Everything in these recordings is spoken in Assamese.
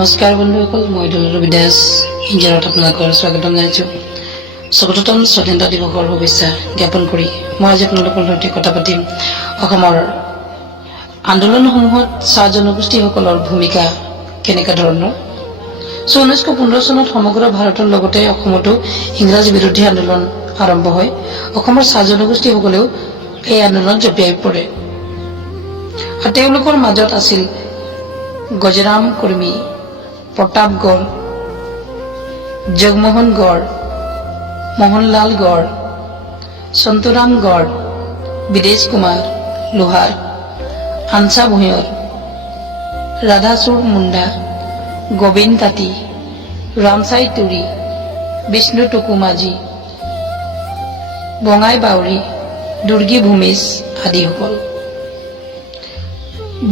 নমস্কাৰ বন্ধুসকল, মই দলৰবি দাস ইঞ্জিনিয়াৰত আপোনালোকৰ স্বাগতম জনাইছোঁ। স্বাগতম স্বাধীনতা দিৱসৰ শুভেচ্ছা জ্ঞাপন কৰি মই আজি আপোনালোকৰ সৈতে কথা পাতিম অসমৰ আন্দোলনসমূহত চাহ জনগোষ্ঠীসকলৰ ভূমিকা কেনেকুৱা ধৰণৰ। 1915 চনত সমগ্ৰ ভাৰতৰ লগতে অসমতো ইংৰাজ বিৰোধী আন্দোলন আৰম্ভ হয়। অসমৰ চাহ জনগোষ্ঠীসকলেও এই আন্দোলনত জঁপিয়াই পৰে আৰু তেওঁলোকৰ মাজত আছিল গজৰাম কুৰ্মী, প্ৰতাপ গড়, জগমোহন গড়, মোহনলাল গড়, সন্তৰাম গড়, বিদেশ কুমাৰ লোহাৰ, আনছা ভূঞৰ, ৰাধাচূড় মুণ্ডা, গোবিন্দ তাঁতী, ৰামচাই তুৰী, বিষ্ণু টুকু মাঝি, বঙাই বাউৰী, দুৰ্গী ভূমিজ আদিসকল।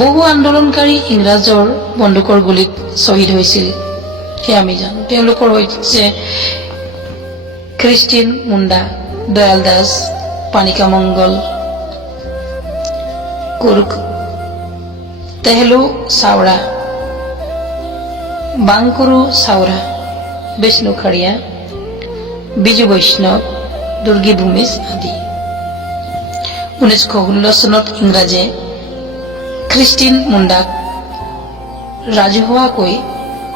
বহু আন্দোলনকাৰী ইংৰাজৰ বন্দুকৰ গুলীত শ্বহীদ হৈছিল, সেয়া আমি জানো। তেওঁলোকৰ হৈছে খ্ৰীষ্টিন মুণ্ডা, দয়াল দাস, পানিকা মংগল, কুৰ্ক, তেহলু চাওৰা, বাংকুৰু চাওৰা, বিষ্ণু খাৰিয়া, বিজু বৈষ্ণৱ, দুৰ্গী ভূমিজ আদি। 1916 চনত ইংৰাজে খ্ৰীষ্টিন মুণ্ডাক ৰাজহুৱাকৈ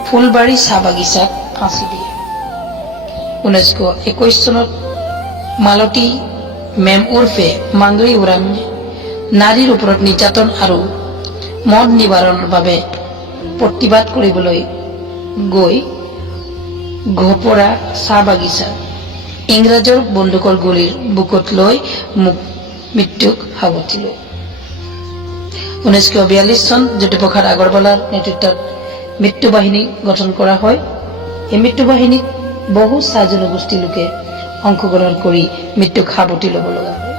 ফুলবাৰী চাহ বাগিচাত ফাঁচি দিয়ে। 1921 চনত মালতী মেম উৰ্ফে মাংগৰী ওৰাং নাৰীৰ ওপৰত নিৰ্যাতন আৰু মদ নিবাৰণৰ বাবে প্ৰতিবাদ কৰিবলৈ গৈ ঘপৰা চাহ বাগিচাত ইংৰাজৰ বন্দুকৰ গুলীৰ বুকুত লৈ মৃত্যুক সাৱটি লয়। 1942 চন জ্যোতিপ্ৰসাদ আগৰৱালাৰ নেতৃত্বত মৃত্যু বাহিনী গঠন কৰা হয়। এই মৃত্যু বাহিনীত বহু চাহ জনগোষ্ঠী লোকে অংশগ্ৰহণ কৰি মৃত্যুক সাৱটি ল'ব লগা হয়।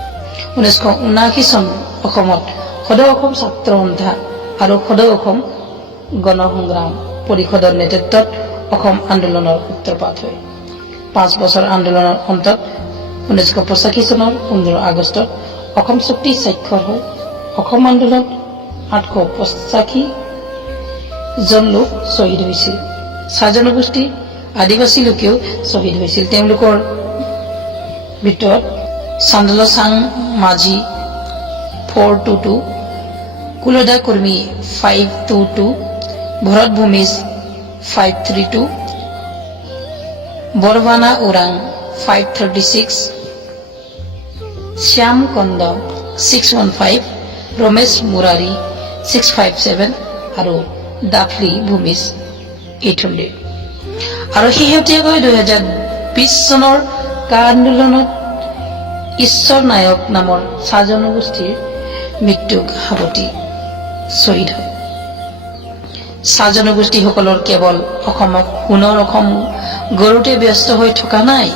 1979 চন অসমত সদৌ অসম ছাত্ৰ সন্থা আৰু সদৌ অসম গণসংগ্ৰাম পৰিষদৰ নেতৃত্বত অসম আন্দোলনৰ সূত্ৰপাত হয়। 5 বছৰ আন্দোলনৰ অন্তত 1985 চনৰ 15 আগষ্টত অসম চুক্তি স্বাক্ষৰ হয়। অসম আন্দোলনত 885 জন লোক শ্বহীদ হৈছিল। চাহ জনগোষ্ঠী আদিবাসী লোকেও শ্বহীদ হৈছিল। তেওঁলোকৰ ভিতৰত চান্দলচাং মাঝি 422, কুলদা কুৰ্মী 522, ভৰত ভূমিজ 532, বৰৱানা ওৰাং 536, শ্যাম কন্দ 615, ৰমেশ মুৰাৰী 657 আৰু দাফলি ভূমিজ 800। আৰু শেহতীয়াকৈ 2020 চনৰ কা আন্দোলনত ঈশ্বৰ নায়ক নামৰ চাহ জনগোষ্ঠীৰ মৃত্যুক সাৱটি শ্বহীদ হয়। চাহ জনগোষ্ঠীসকলৰ কেৱল অসমক সোণৰ অসম গঢ়োতে ব্যস্ত হৈ থকা নাই,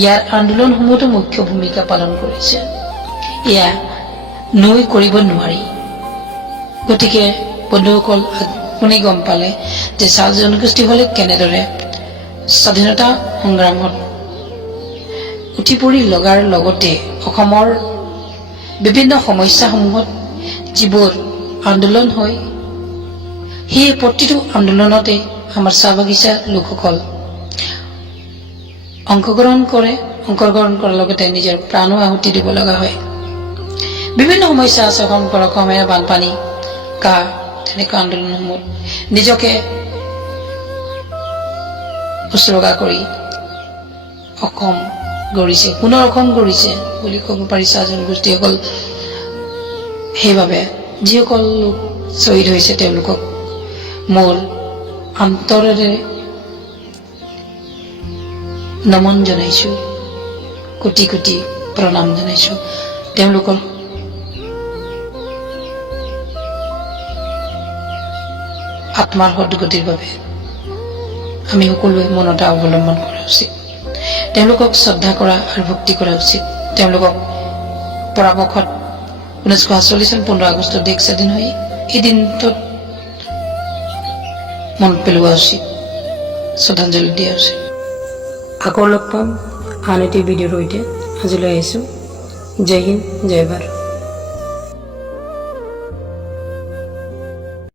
ইয়াৰ আন্দোলনসমূহতো মুখ্য ভূমিকা পালন কৰিছে। এয়া নৈ কৰিব নোৱাৰি। গতিকে বন্ধুসকল, আপুনি গম পালে যে চাহ জনগোষ্ঠীসকলে কেনেদৰে স্বাধীনতা সংগ্ৰামত উঠি পৰি লগাৰ লগতে অসমৰ বিভিন্ন সমস্যাসমূহত যিবোৰ আন্দোলন হয়, সেই প্ৰতিটো আন্দোলনতে আমাৰ চাহ বাগিচা লোকসকল অংশগ্ৰহণ কৰাৰ লগতে নিজৰ প্ৰাণো আহুতি দিব লগা হয়। বিভিন্ন সমস্যা আছে অসমীয়া বানপানী, কাহ, তেনেকুৱা আন্দোলনসমূহত নিজকে উচৰ্গা কৰি অসম গঢ়িছে, সোণৰ অসম গঢ়িছে বুলি ক'ব পাৰি চাহ জনগোষ্ঠীসকল। সেইবাবে যিসকল লোক শ্বহীদ হৈছে তেওঁলোকক মোৰ অন্তৰেৰে নমন জনাইছোঁ, কোটি কোটি প্ৰণাম জনাইছোঁ। তেওঁলোকৰ আত্মাৰ সদ্গতিৰ বাবে আমি সকলোৱে মনতা অৱলম্বন কৰা উচিত। তেওঁলোকক শ্ৰদ্ধা কৰা আৰু ভক্তি কৰা উচিত। তেওঁলোকক পৰামৰ্শত 1948 চন 15 আগষ্টত দেশ স্বাধীন হয়। এই দিনটোত মনত পেলোৱা উচিত, শ্ৰদ্ধাঞ্জলি দিয়া উচিত। আকৌ লগ পাম আন এটি ভিডিঅ'ৰ সৈতে। আজিলৈ আহিছোঁ। জয় হিন্দ, জয় ভাৰত।